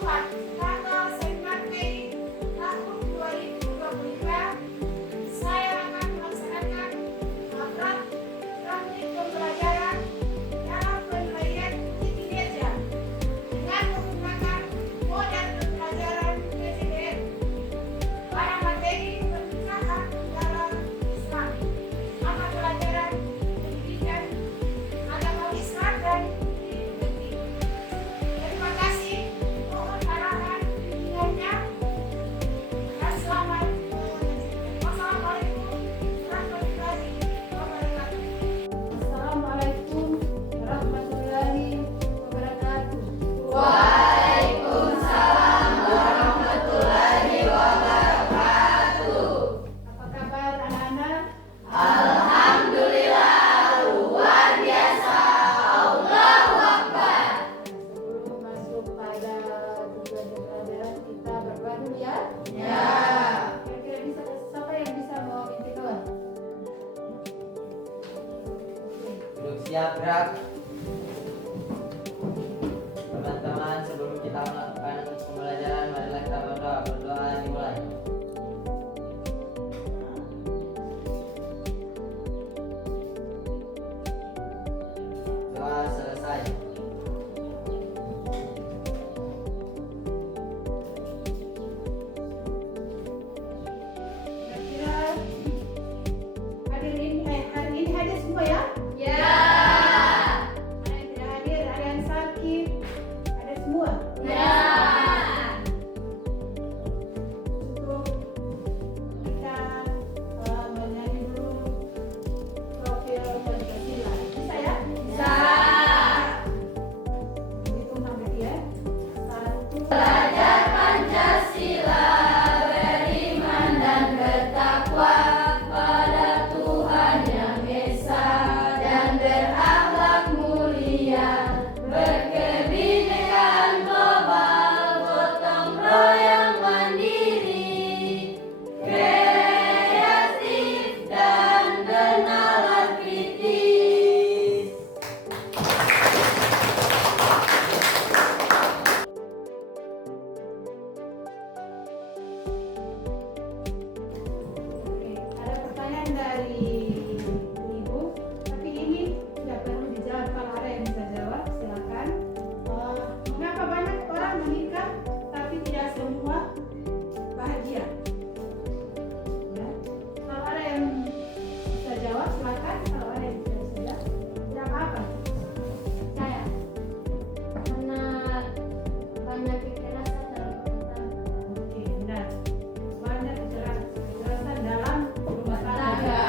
Jumat, tanggal 9 Mei tahun 2025, saya akan melaksanakan praktik pembelajaran dalam penilaian kinerja dengan menggunakan model pembelajaran PJDN pada materi pernikahan dalam Islam, mata pelajaran pendidikan agama Islam dan politik. Terima kasih, mohon arahan bimbingannya dan selamat menyaksikan. Wassalamualaikum warahmatullahi wabarakatuh. Assalamualaikum warahmatullahi wabarakatuh. Waalaikumsalam warahmatullahi wabarakatuh. Apa kabar anak-anak? Alhamdulillah, luar biasa. Allahu Akbar. Sebelum masuk pada tujuan pelajaran, kita berdoa dulu ya. Ya. Kira-kira bisa siapa yang bisa bawa mimpi kawan? Duduk siap, gerak. Teman-teman, sebelum kita melakukan pembelajaran, marilah kita berdoa. Berdoa dimulai. Doa selesai. Kira-kira hari ini hadir semua ya? Ya. Ada yang tidak hadir, ada yang sakit, ada semua. Ya. Untuk kita menyanyi dulu profil Pancasila. Bisa ya? Bisa. Hitung sampai ya. 1, Belajar Pancasila, beriman dan bertakwa pada Tuhan Yang Esa dan berakhlak mulia, berkebinekaan global, gotong royong mandiri, kreatif dan bernalar kritis. Oke, ada pertanyaan dari Ibu, tapi ini tidak perlu dijawab. Kalau ada yang bisa jawab, silakan. Mengapa banyak orang menikah tapi tidak semua bahagia? Ya. Kalau ada yang bisa jawab, silakan. Kalau ada yang tidak bisa jawab, tidak apa-apa. Saya karena banyak kekerasan dalam rumah tangga. Oke, benar. Banyak kekerasan dalam rumah tangga.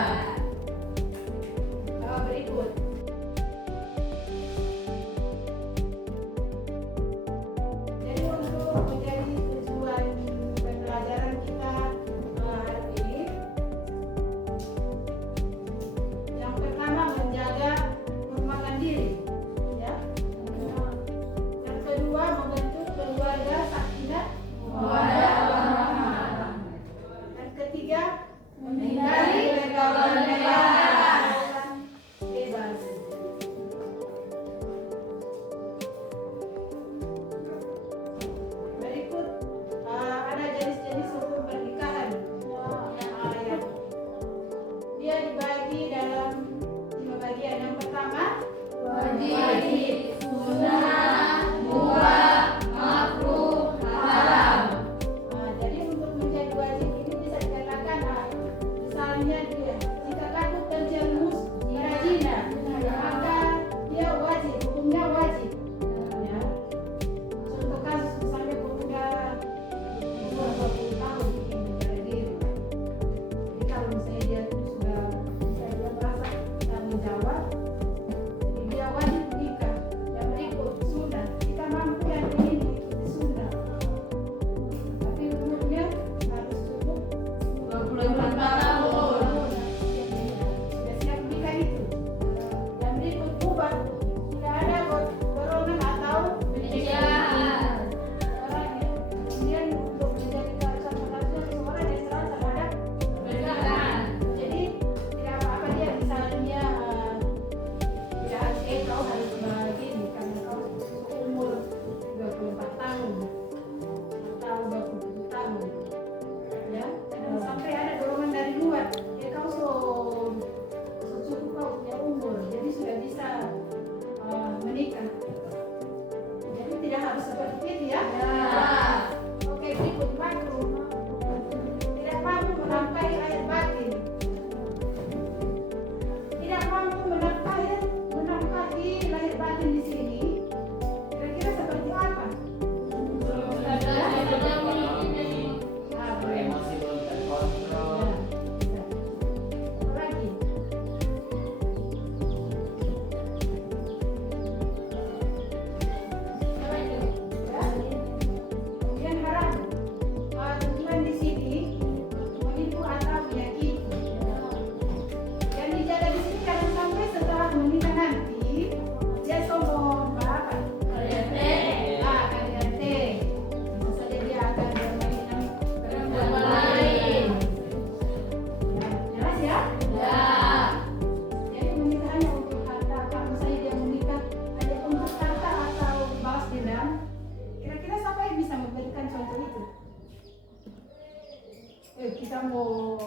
saya kira-kira mau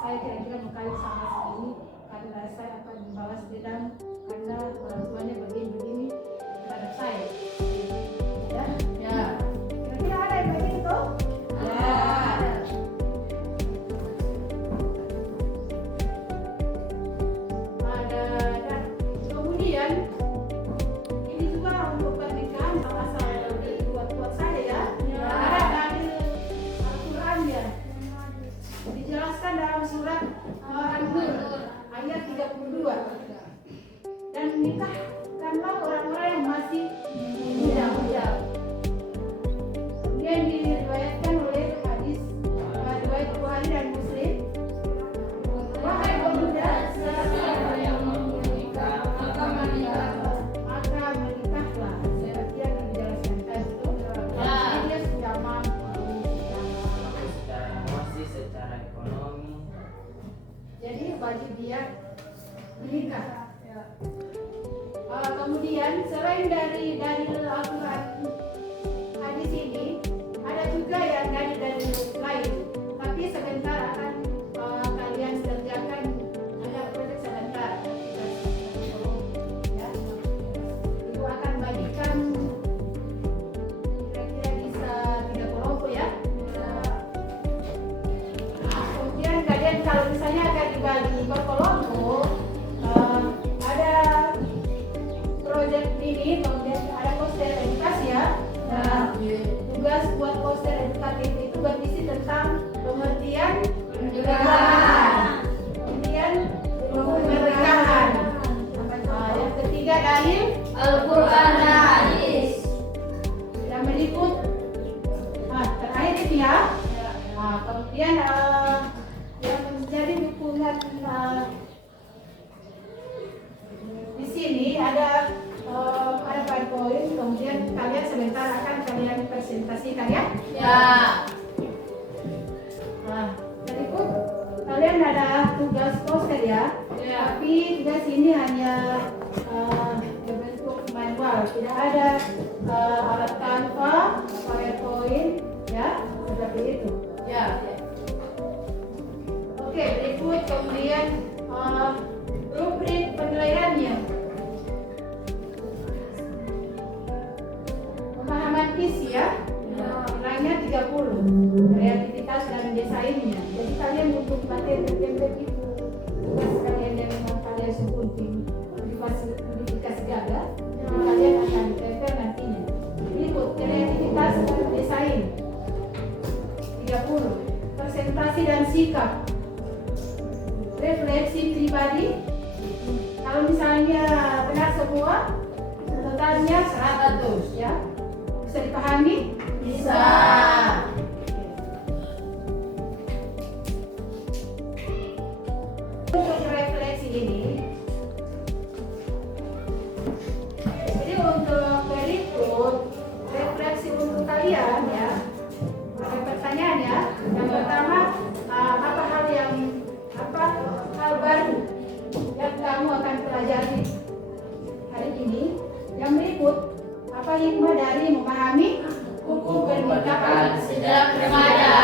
kawin sama si ini karena saya akan membalas dendam karena orang tuanya begini-begini terhadap saya. Ya, Ya. kira-kira ada yang begitu? Ya. Dan kemudian ini juga untuk pernikahan sama-sama buat saya ya. Ya. Ada dari Al-Quran ya. Dijelaskan dalam surat An-Nur ayat 32. Dan nikahkanlah orang-orang yang masih muda. Kemudian diriwayatkan oleh hadis riwayat Bukhari dan Muslim. Wahai pemuda, Siapa yang mau menikah, maka menikahlah. maka menikahlah. Seperti yang dijelaskan tadi itu. Ya. Dia sudah mampu. Secara emosi, secara ekonomi. Jadi bagi dia menikah. Kemudian selain dari Al-Quran hadis ini ada juga yang dari lain. Tapi sebentar akan kalian kerjakan, ada proyek sebentar. Ya. Ibu akan bagikan kira-kira bisa 3 kelompok ya. Kemudian kalian kalau misalnya akan dibagi berkelompok, ada proyek ini, kemudian ada poster edukasi ya. Nah, tugas buat poster edukatif itu berisi tentang pengertian pernikahan, kemudian pernikahan. Yang ketiga dalil Al-Quran dan hadis. yang berikut. Terakhir ini ya. Kemudian yang menjadi dukungan di sini ada PowerPoint, kemudian kalian sebentar akan kalian presentasikan ya. Ya. Berikut kalian ada tugas poster ya. Ya. Tapi tugas ini hanya berbentuk manual, tidak ada alat Canva, PowerPoint ya, seperti itu. Ya. Oke, berikut kemudian rubrik penilaiannya. Pemahaman visi ya, nilainya 30. Kreativitas dan desainnya. Jadi kalian untuk materi template itu tugas kalian yang memang kalian sebutin dikasih jaga, kalian akan ditempel nantinya. Berikut kreativitas dan desain 30. Presentasi dan sikap. Refleksi pribadi. Kalau misalnya benar semua, totalnya 100 ya. Bisa dipahami? Bisa. Untuk refleksi ini, jadi untuk berikut refleksi untuk kalian ya. Ada pertanyaan ya. Yang pertama, apa hal baru yang kamu akan pelajari hari ini? Yang berikut, apa hikmah dari memahami hukum pernikahan sejak remaja?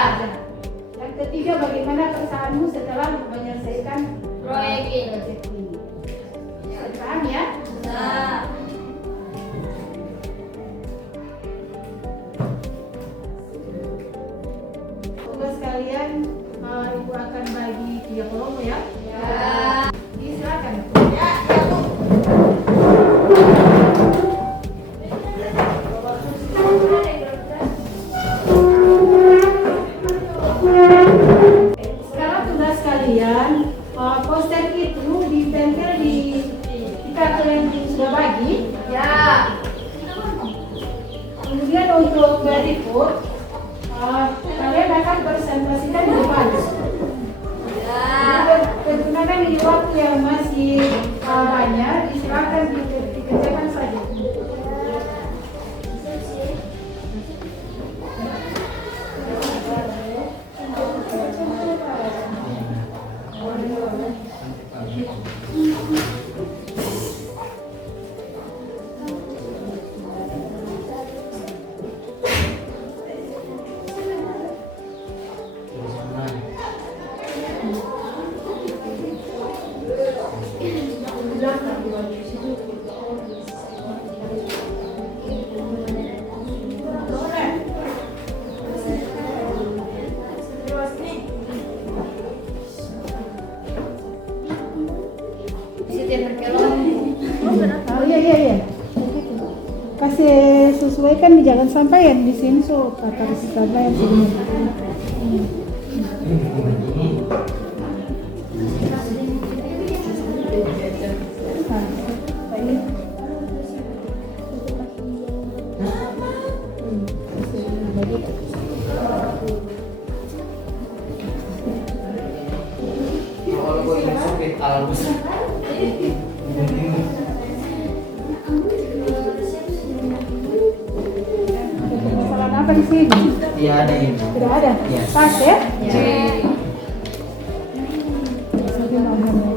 Yang ketiga, bagaimana perasaanmu setelah menyelesaikan Proyek ini. proyek ini? Bisa dipahami ya? Bisa. Tugas kalian, ibu akan bagi 3 kelompok ya. Ya. Silakan. Ya, ya, Bu. Sekarang tugas kalian, poster itu ditempel di kita yang sudah bagi. Ya. Kemudian untuk berikut, kalian akan presentasikan di depan. Ya. Pergunakan di waktu yang masih banyak, silakan dikerjakan saja. kan jangan sampai yang di sini so kata karena yang sini. Kalau gue ini sempit halus. Ada permasalahan apa di sini? Iya ada ini. Tidak ada. Iya. Pas ya? Ya. Jadi mohon ya.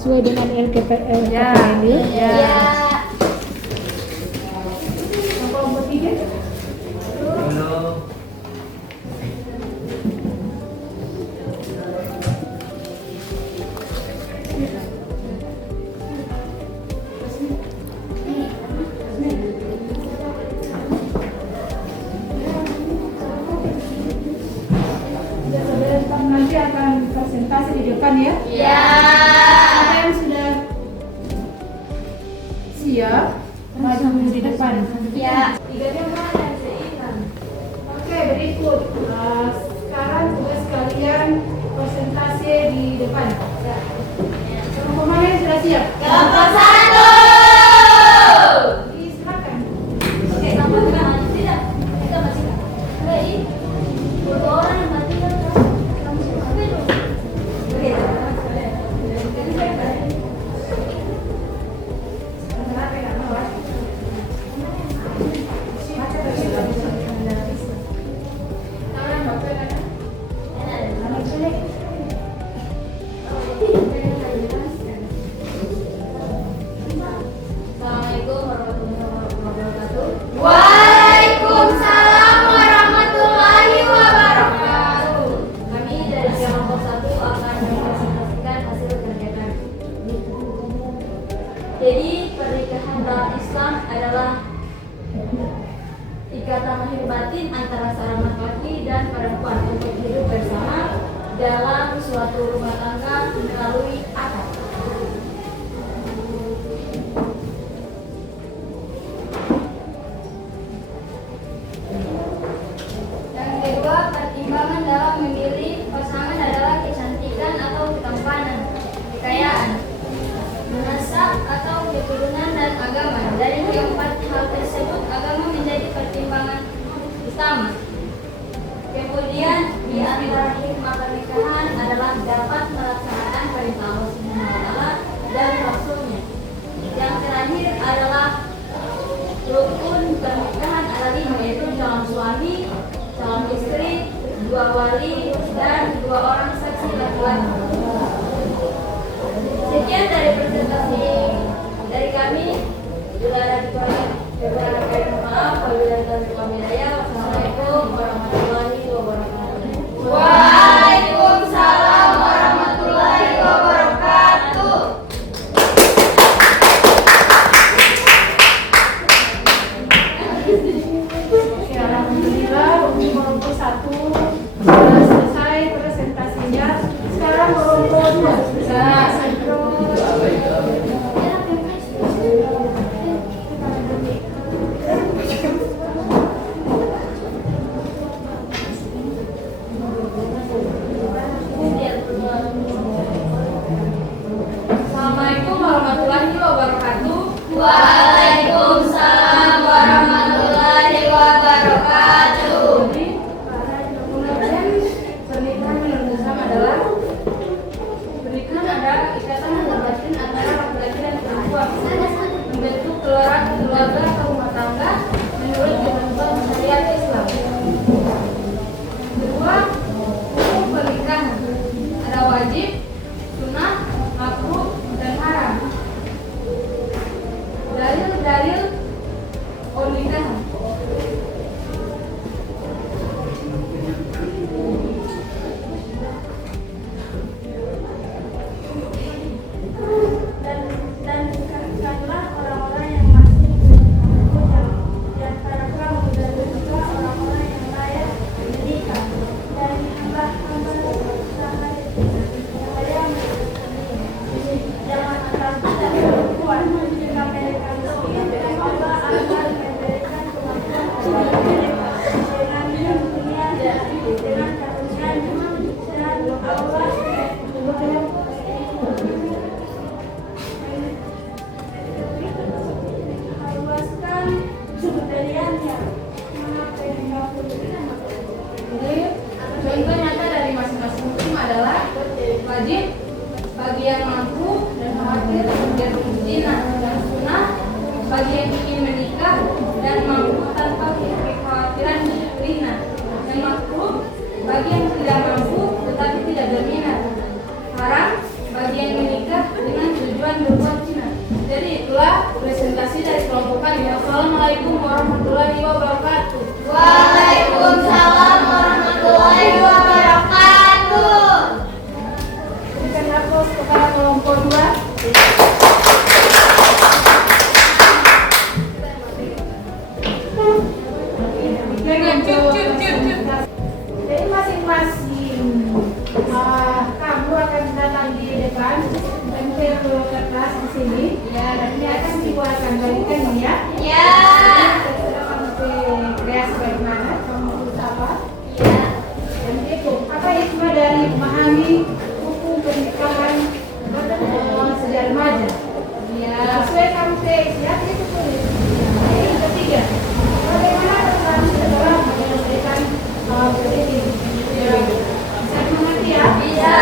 Sesuai dengan LKPD. Ya. Kelompok 3. Halo. Nanti akan presentasi di depan ya. Ya. Siapa yang sudah siap maju di depan? Ya. Oke, berikut. Sekarang tugas kalian presentasi di depan. Kelompok mana yang sudah siap? Kelompok 1. Silakan. Oke, kelompok 2 maju tidak? Kita masih kan? Baik. 10 orang yang mati kan? Oke. Assalamualaikum warahmatullahi wabarakatuh. Waalaikumsalam warahmatullahi wabarakatuh. Kami dari kelompok 1 akan mempresentasikan hasil kerja kami. Jadi pernikahan dalam Islam adalah ikatan lahir batin antara seorang laki-laki dan perempuan untuk hidup bersama dalam suatu rumah tangga utama. Kemudian di antara hikmah pernikahan adalah dapat melaksanakan perintah Allah Subhanahu wa Ta'ala dan Rasulnya. Yang terakhir adalah rukun pernikahan ada 5, yaitu calon suami, calon istri, 2 wali, dan 2 orang saksi laki-laki. Sekian dari presentasi dari kami. Bila ada kekurangan kami mohon maaf. Wabillahi taufiq wal hidayah. Wassalamualaikum warahmatullahi wabarakatuh. Waalaikumsalam warahmatullahi wabarakatuh. Oke, alhamdulillah kelompok 1 sudah selesai presentasinya. Sekarang kelompok 2. Assalamualaikum warahmatullahi wabarakatuh. Waalaikumsalam warahmatullahi wabarakatuh. Pernikahan menurut Islam adalah ikatan yang batin antara laki-laki dan perempuan, membentuk keluarga atau rumah tangga menurut ketentuan syariat Islam. Kedua, hukum pernikahan ada wajib, sunnah, makruh, dan haram. Dalil-dalil pernikahan. Dan nikahkanlah orang-orang yang masih muda, dan para muda juga orang-orang yang layak menikah, dan hamba-hamba sahaya yang jangan akan tidak perempuan jika mereka miskin dan Allah akan memberikan kemampuan kepada mereka dengan dunia dengan karunia dan Allah meluaskan pemberiannya. Jadi contoh nyata dari masing-masing muslim adalah wajib bagi yang mampu dan khawatir dari zina, dan sunnah bagi yang ingin menikah dan mampu tanpa kekhawatiran zina, dan makruh bagi yang tidak mampu tetapi tidak berminat, haram bagi yang menikah dengan tujuan berbuat zina. Jadi itulah presentasi dari kelompok kami. Assalamualaikum warahmatullahi wabarakatuh. Waalaikumsalam warahmatullahi wabarakatuh. Berikan aplaus kepada kelompok 2. Jadi masing-masing kamu akan datang di depan tempel kertas di sini. Ya, dan ini akan dibuatkan balikan ini ya. Ya. Terserah kamu kreasi bagaimana, kamu tulis apa? Ya. Dan itu apa hikmah dari memahami hukum pernikahan sejak remaja? Ya, sesuai kamu tes ya, itu tulis. Yang ketiga, bagaimana tentang setelah menyelesaikan pendidik? Ya, bisa dimengerti ya? Bisa.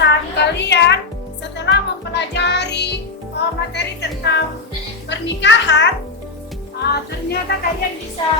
perasaan kalian setelah mempelajari materi tentang pernikahan, ternyata kalian bisa